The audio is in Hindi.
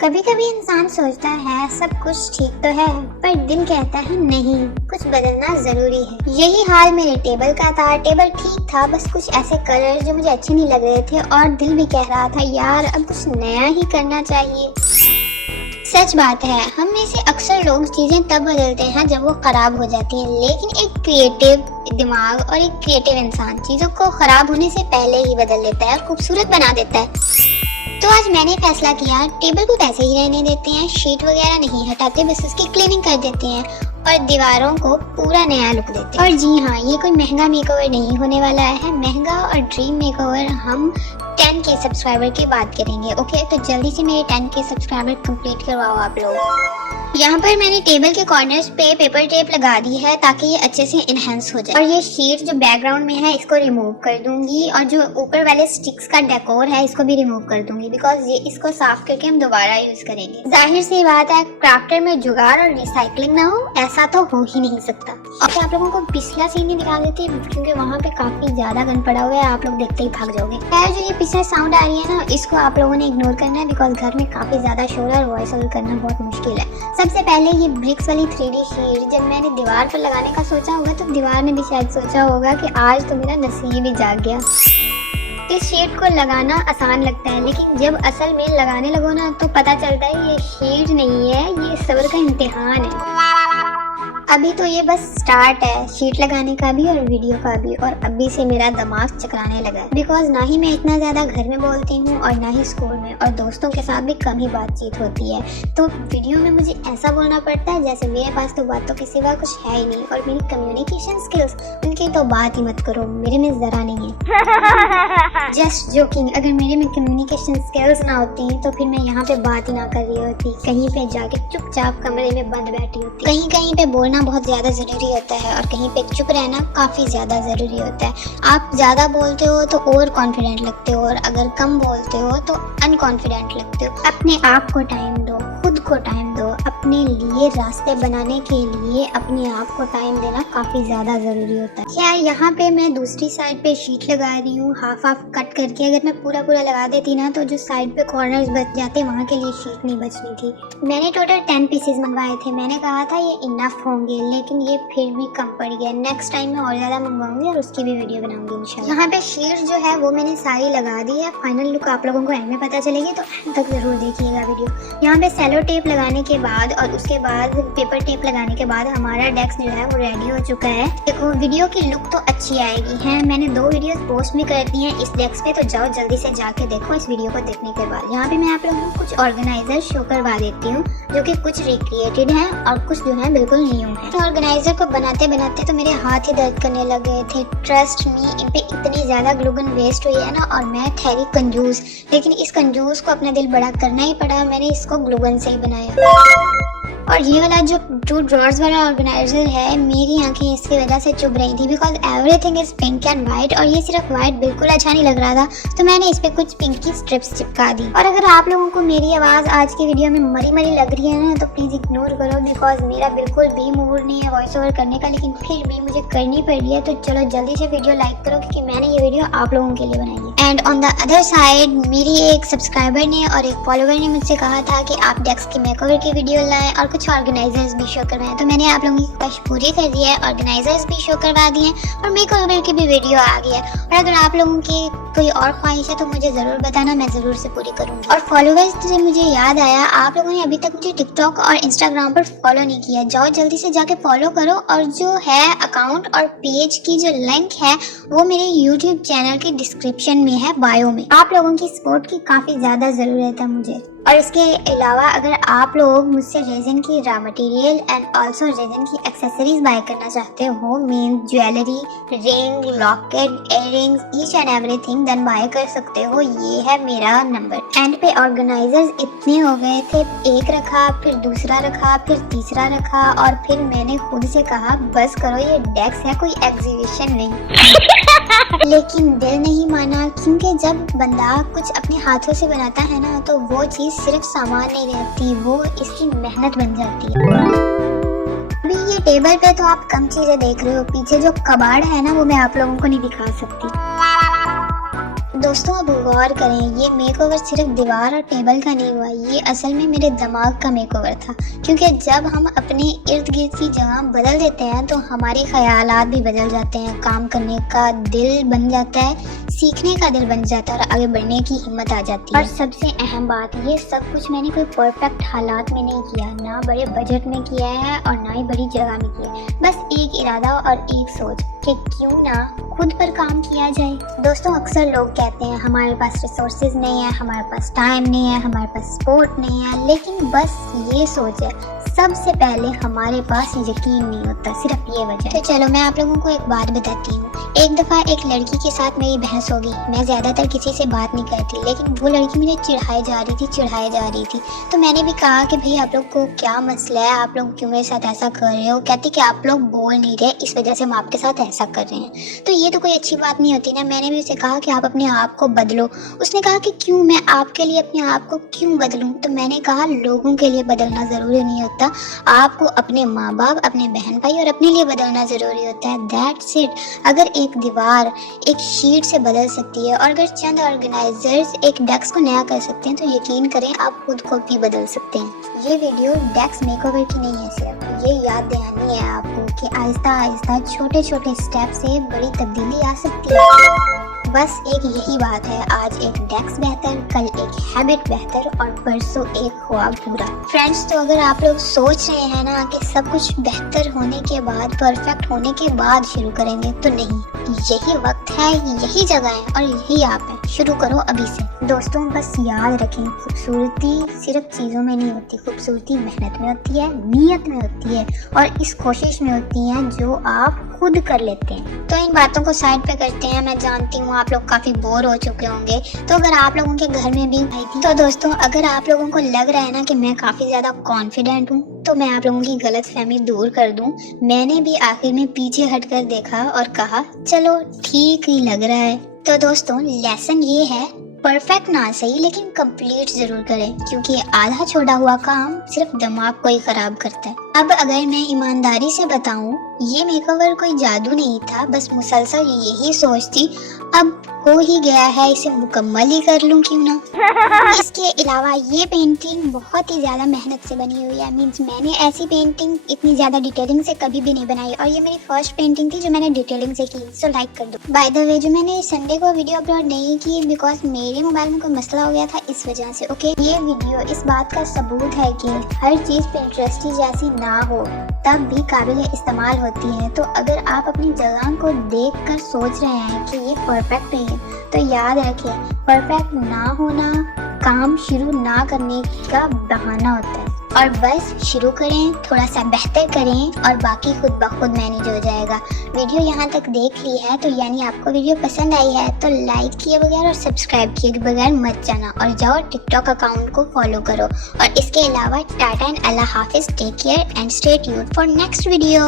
कभी कभी इंसान सोचता है सब कुछ ठीक तो है, पर दिल कहता है नहीं, कुछ बदलना जरूरी है। यही हाल मेरे टेबल का था। टेबल ठीक था, बस कुछ ऐसे कलर जो मुझे अच्छे नहीं लग रहे थे और दिल भी कह रहा था यार अब कुछ नया ही करना चाहिए। सच बात है, हम में से अक्सर लोग चीजें तब बदलते हैं जब वो खराब हो जाती हैं, लेकिन एक क्रिएटिव दिमाग और एक क्रिएटिव इंसान चीजों को खराब होने से पहले ही बदल देता है और खूबसूरत बना देता है। तो आज मैंने फैसला किया टेबल को वैसे ही रहने देते हैं, शीट वगैरह नहीं हटाते, बस उसकी क्लीनिंग कर देते हैं और दीवारों को पूरा नया लुक देते हैं। और जी हाँ, ये कोई महंगा मेकओवर नहीं होने वाला है। महंगा और ड्रीम मेकओवर हम 10K सब्सक्राइबर के बाद करेंगे। ओके, तो जल्दी से मेरे 10K सब्सक्राइबर कंप्लीट करवाओ आप लोग। यहाँ पर मैंने टेबल के कॉर्नर्स पे पेपर टेप लगा दी है ताकि ये अच्छे से इनहेंस हो जाए। और ये शीट जो बैकग्राउंड में है इसको रिमूव कर दूंगी और जो ऊपर वाले स्टिक्स का डेकोर है इसको भी रिमूव कर दूंगी, बिकॉज ये इसको साफ करके हम दोबारा यूज करेंगे। जाहिर सी बात है, क्राफ्टर में जुगाड़ और रिसाइकलिंग ना हो ऐसा तो हो ही नहीं सकता। और आप लोगों को पिछला सीन ही दिखा देती है क्योंकि वहाँ पे काफी ज्यादा गन पड़ा हुआ है, आप लोग देखते ही भाग जाओगे। खैर, जो ये पीछे साउंड आ रही है ना, इसको आप लोगों ने इग्नोर करना है बिकॉज घर में काफी ज्यादा शोर है और वॉइस ओवर करना बहुत मुश्किल है। सबसे पहले ये ब्रिक्स वाली 3D शीट जब मैंने दीवार पर लगाने का सोचा होगा तो दीवार ने भी शायद सोचा होगा कि आज तो मेरा नसीब ही जाग गया। इस शीट को लगाना आसान लगता है, लेकिन जब असल में लगाने लगो ना तो पता चलता है ये शीट नहीं है, ये सब्र का इम्तिहान है। अभी तो ये बस स्टार्ट है शीट लगाने का भी और वीडियो का भी, और अभी से मेरा दिमाग चकराने लगा है बिकॉज ना ही मैं इतना ज्यादा घर में बोलती हूँ और ना ही स्कूल में, और दोस्तों के साथ भी कम ही बातचीत होती है। तो वीडियो में मुझे ऐसा बोलना पड़ता है जैसे मेरे पास तो बातों के सिवा कुछ है ही नहीं, और मेरी कम्युनिकेशन स्किल्स उनकी तो बात ही मत करो, मेरे में जरा नहीं है। जस्ट जोकिंग, अगर मेरे में कम्युनिकेशन स्किल्स ना होती तो फिर मैं यहाँ पे बात ही ना कर रही होती, कहीं पे जाके चुपचाप कमरे में बंद बैठी होती। कहीं कहीं पे बोलना बहुत ज्यादा जरूरी होता है और कहीं पे चुप रहना काफी ज्यादा जरूरी होता है। आप ज्यादा बोलते हो तो ओवर कॉन्फिडेंट लगते हो और अगर कम बोलते हो तो अनकॉन्फिडेंट लगते हो। अपने आप को टाइम दो, खुद को टाइम दो, अपने लिए रास्ते बनाने के लिए अपने आप को टाइम देना काफी ज्यादा जरूरी होता है। यार, यहाँ पे मैं दूसरी साइड पे शीट लगा रही हूँ हाफ हाफ कट करके। अगर मैं पूरा पूरा लगा देती ना तो जो साइड पे कॉर्नर्स बच जाते वहाँ के लिए शीट नहीं बचनी थी। मैंने टोटल 10 पीसेस मंगवाए थे। मैंने कहा था ये इनफ होंगे, लेकिन ये फिर भी कम पड़ गया। नेक्स्ट टाइम मैं और ज्यादा मंगवाऊंगी और उसकी भी वीडियो बनाऊंगी इंशाल्लाह। यहाँ पे शीट जो है वो मैंने सारी लगा दी है। फाइनल लुक आप लोगों को एंड में पता चलेगी, तो एंड तक जरूर देखिएगा वीडियो। यहाँ पे सेलो टेप लगाने के बाद और उसके बाद पेपर टेप लगाने के बाद हमारा डेस्क जो है वो रेडी हो चुका है। देखो, वीडियो की लुक तो अच्छी आएगी है। मैंने 2 वीडियो पोस्ट भी कर दी है इस डेस्क पे, तो जाओ जल्दी से जाके देखो इस वीडियो को देखने के बाद। यहाँ पे मैं आप लोगों को कुछ ऑर्गेनाइजर शो करवा देती हूँ जो कि कुछ रिक्रिएटेड है और कुछ जो है बिल्कुल न्यू है। ऑर्गेनाइजर को बनाते बनाते तो मेरे हाथ ही दर्द करने लगे थे। ट्रस्ट मी, इन पे इतनी ज्यादा ग्लूगन वेस्ट हुई है ना, और मैं ठहरी कंजूस, लेकिन इस कंजूस को अपना दिल बड़ा करना ही पड़ा। मैंने इसको ग्लूगन से ही बनाया। और ये वाला जो 2 ड्रॉर्स वाला ऑर्गेनाइजर है, मेरी आंखें इसकी वजह से चुभ रही थी because everything is pink and white, और ये सिर्फ व्हाइट बिल्कुल अच्छा नहीं लग रहा था, तो मैंने इस पे कुछ पिंक की स्ट्रिप्स चिपका दी। और अगर आप लोगों को मेरी आवाज आज की वीडियो में मरी मरी लग रही है ना तो प्लीज इग्नोर करो बिकॉज मेरा बिल्कुल भी मूड नहीं है वॉइस ओवर करने का, लेकिन फिर भी मुझे करनी पड़ रही है। तो चलो जल्दी से वीडियो लाइक करो क्योंकि मैंने ये वीडियो आप लोगों के लिए बनाई है। And on the other side मेरी एक सब्सक्राइबर ने और एक फॉलोवर ने मुझसे कहा था कि आप डेस्क की मेकओवर की वीडियो लाएं और कुछ ऑर्गेनाइजर्स भी शो करवाएं, तो मैंने आप लोगों की ख्वाहिश पूरी कर दी है। ऑर्गेनाइजर्स भी शो करवा दिए और मेकओवर की भी वीडियो आ गई है। और अगर आप लोगों की कोई और ख्वाहिश है तो मुझे जरूर बताना, मैं जरूर से पूरी करूंगी। और फॉलोवर्स से मुझे याद आया, आप लोगों ने अभी तक मुझे टिकटॉक और इंस्टाग्राम पर फॉलो नहीं किया, जाओ जल्दी से जाके फॉलो करो। और जो है अकाउंट और पेज की जो लिंक है वो मेरे यूट्यूब चैनल के डिस्क्रिप्शन में है, बायो में। आप लोगों की सपोर्ट की काफी ज्यादा जरूरत है मुझे। और इसके अलावा अगर आप लोग मुझसे रेजिन की raw material and also resin की एक्सेसरीज बाय करना चाहते हो, mean jewellery, ring, locket, earrings, each and everything, then buy कर सकते हो। ये है मेरा नंबर। एंड पे ऑर्गेनाइजर्स इतने हो गए थे, एक रखा, फिर दूसरा रखा, फिर तीसरा रखा, और फिर मैंने खुद से कहा बस करो, ये डेस्क है, कोई एग्जीबिशन नहीं। लेकिन दिल नहीं माना, क्योंकि जब बंदा कुछ अपने हाथों से बनाता है ना तो वो चीज सिर्फ सामान नहीं रहती, वो इसकी मेहनत बन जाती है। अभी ये टेबल पे तो आप कम चीजें देख रहे हो, पीछे जो कबाड़ है ना वो मैं आप लोगों को नहीं दिखा सकती। दोस्तों अब गौर करें, ये मेकओवर सिर्फ दीवार और टेबल का नहीं हुआ, ये असल में मेरे दिमाग का मेकओवर था। क्योंकि जब हम अपने इर्द गिर्द की जगह बदल देते हैं तो हमारे ख्यालात भी बदल जाते हैं, काम करने का दिल बन जाता है, सीखने का दिल बन जाता है और आगे बढ़ने की हिम्मत आ जाती है। और सबसे अहम बात, ये सब कुछ मैंने कोई परफेक्ट हालात में नहीं किया, ना बड़े बजट में किया है और ना ही बड़ी जगह में किया है। बस एक इरादा और एक सोच कि क्यों ना खुद पर काम किया जाए। दोस्तों अक्सर लोग कहते हैं हमारे पास रिसोर्सेज नहीं है, हमारे पास टाइम नहीं है, हमारे पास सपोर्ट नहीं है, लेकिन बस ये सोच है सबसे पहले हमारे पास यकीन नहीं होता, सिर्फ ये वजह। तो चलो मैं आप लोगों को एक बात बताती हूँ। एक दफ़ा एक लड़की के साथ मेरी बहस होगी। मैं ज़्यादातर किसी से बात नहीं करती, लेकिन वो लड़की मुझे चिढ़ाई जा रही थी। तो मैंने भी कहा कि भाई आप लोग को क्या मसला है, आप लोग क्यों मेरे साथ ऐसा कर रहे हो। कहती कि आप लोग बोल नहीं रहे, इस वजह से हम आपके साथ ऐसा कर रहे हैं। तो ये तो कोई अच्छी बात नहीं होती ना। मैंने भी उसे कहा कि आप अपने आप को बदलो। उसने कहा कि क्यों, मैं आपके लिए अपने आप को क्यों बदलूं। तो मैंने कहा लोगों के लिए बदलना ज़रूरी नहीं होता, आपको अपने माँ बाप, अपने बहन भाई और अपने लिए बदलना ज़रूरी होता है। That's it. अगर एक दीवार एक शीट से बदल सकती है और अगर चंद ऑर्गेनाइजर्स एक डेस्क को नया कर सकते हैं, तो यकीन करें आप खुद को भी बदल सकते हैं। ये वीडियो डेस्क मेकओवर की नहीं है, सिर्फ ये याद दिलानी है आपको कि आहिस्ता आहिस्ता छोटे छोटे स्टेप से बड़ी तब्दीली आ सकती है। बस एक यही बात है, आज एक डेस्क बेहतर, कल एक हैबिट बेहतर और परसों एक ख्वाब पूरा। फ्रेंड्स, तो अगर आप लोग सोच रहे हैं ना कि सब कुछ बेहतर होने के बाद, परफेक्ट होने के बाद शुरू करेंगे, तो नहीं, यही वक्त है, यही जगह है और यही आप है। शुरू करो अभी से। दोस्तों बस याद रखें, खूबसूरती सिर्फ चीज़ों में नहीं होती, खूबसूरती मेहनत में होती है, नीयत में होती है और इस कोशिश में होती है जो आप खुद कर लेते हैं। तो इन बातों को साइड पे करते हैं। मैं जानती हूँ आप लोग काफ़ी बोर हो चुके होंगे, तो अगर आप लोगों के घर में भी आई थी, तो दोस्तों अगर आप लोगों को लग रहा है ना कि मैं काफ़ी ज़्यादा कॉन्फिडेंट हूँ, तो मैं आप लोगों की गलतफहमी दूर कर दूँ। मैंने भी आखिर में पीछे हटकर देखा और कहा चलो ठीक ही लग रहा है। तो दोस्तों लेसन ये है, परफेक्ट ना सही लेकिन कंप्लीट जरूर करें, क्योंकि आधा छोड़ा हुआ काम सिर्फ दिमाग को ही खराब करता है। अब अगर मैं ईमानदारी से बताऊं, ये मेकओवर कोई जादू नहीं था, बस मुसलसल यही सोच थी, अब हो ही गया है, इसे मुकम्मल ही कर लूं क्यों ना। इसके अलावा ये पेंटिंग बहुत ही ज्यादा मेहनत से बनी हुई है। मींस मैंने ऐसी पेंटिंग इतनी ज्यादा डिटेलिंग से कभी भी नहीं बनाई और ये मेरी फर्स्ट पेंटिंग थी जो मैंने डिटेलिंग से की। सो लाइक कर दो। बाय द वे, जो मैंने संडे को वीडियो अपलोड नहीं की बिकॉज मेरे मोबाइल में कोई मसला हो गया था, इस वजह से। ओके, ये वीडियो इस बात का सबूत है कि हर चीज पिंटरेस्ट जैसी ना हो तब भी काबिल इस्तेमाल होती है। तो अगर आप अपनी जगह को देख कर सोच रहे हैं कि ये परफेक्ट नहीं है, तो याद रखें, परफेक्ट ना होना काम शुरू ना करने का बहाना होता है। और बस शुरू करें, थोड़ा सा बेहतर करें और बाकी खुद ब खुद मैनेज हो जाएगा। वीडियो यहाँ तक देख ली है तो यानी आपको वीडियो पसंद आई है, तो लाइक किए बगैर और सब्सक्राइब किए बगैर मत जाना और जाओ टिकटॉक अकाउंट को फॉलो करो। और इसके अलावा टाटा एंड अल्लाह हाफिज, take care and stay tuned for next video.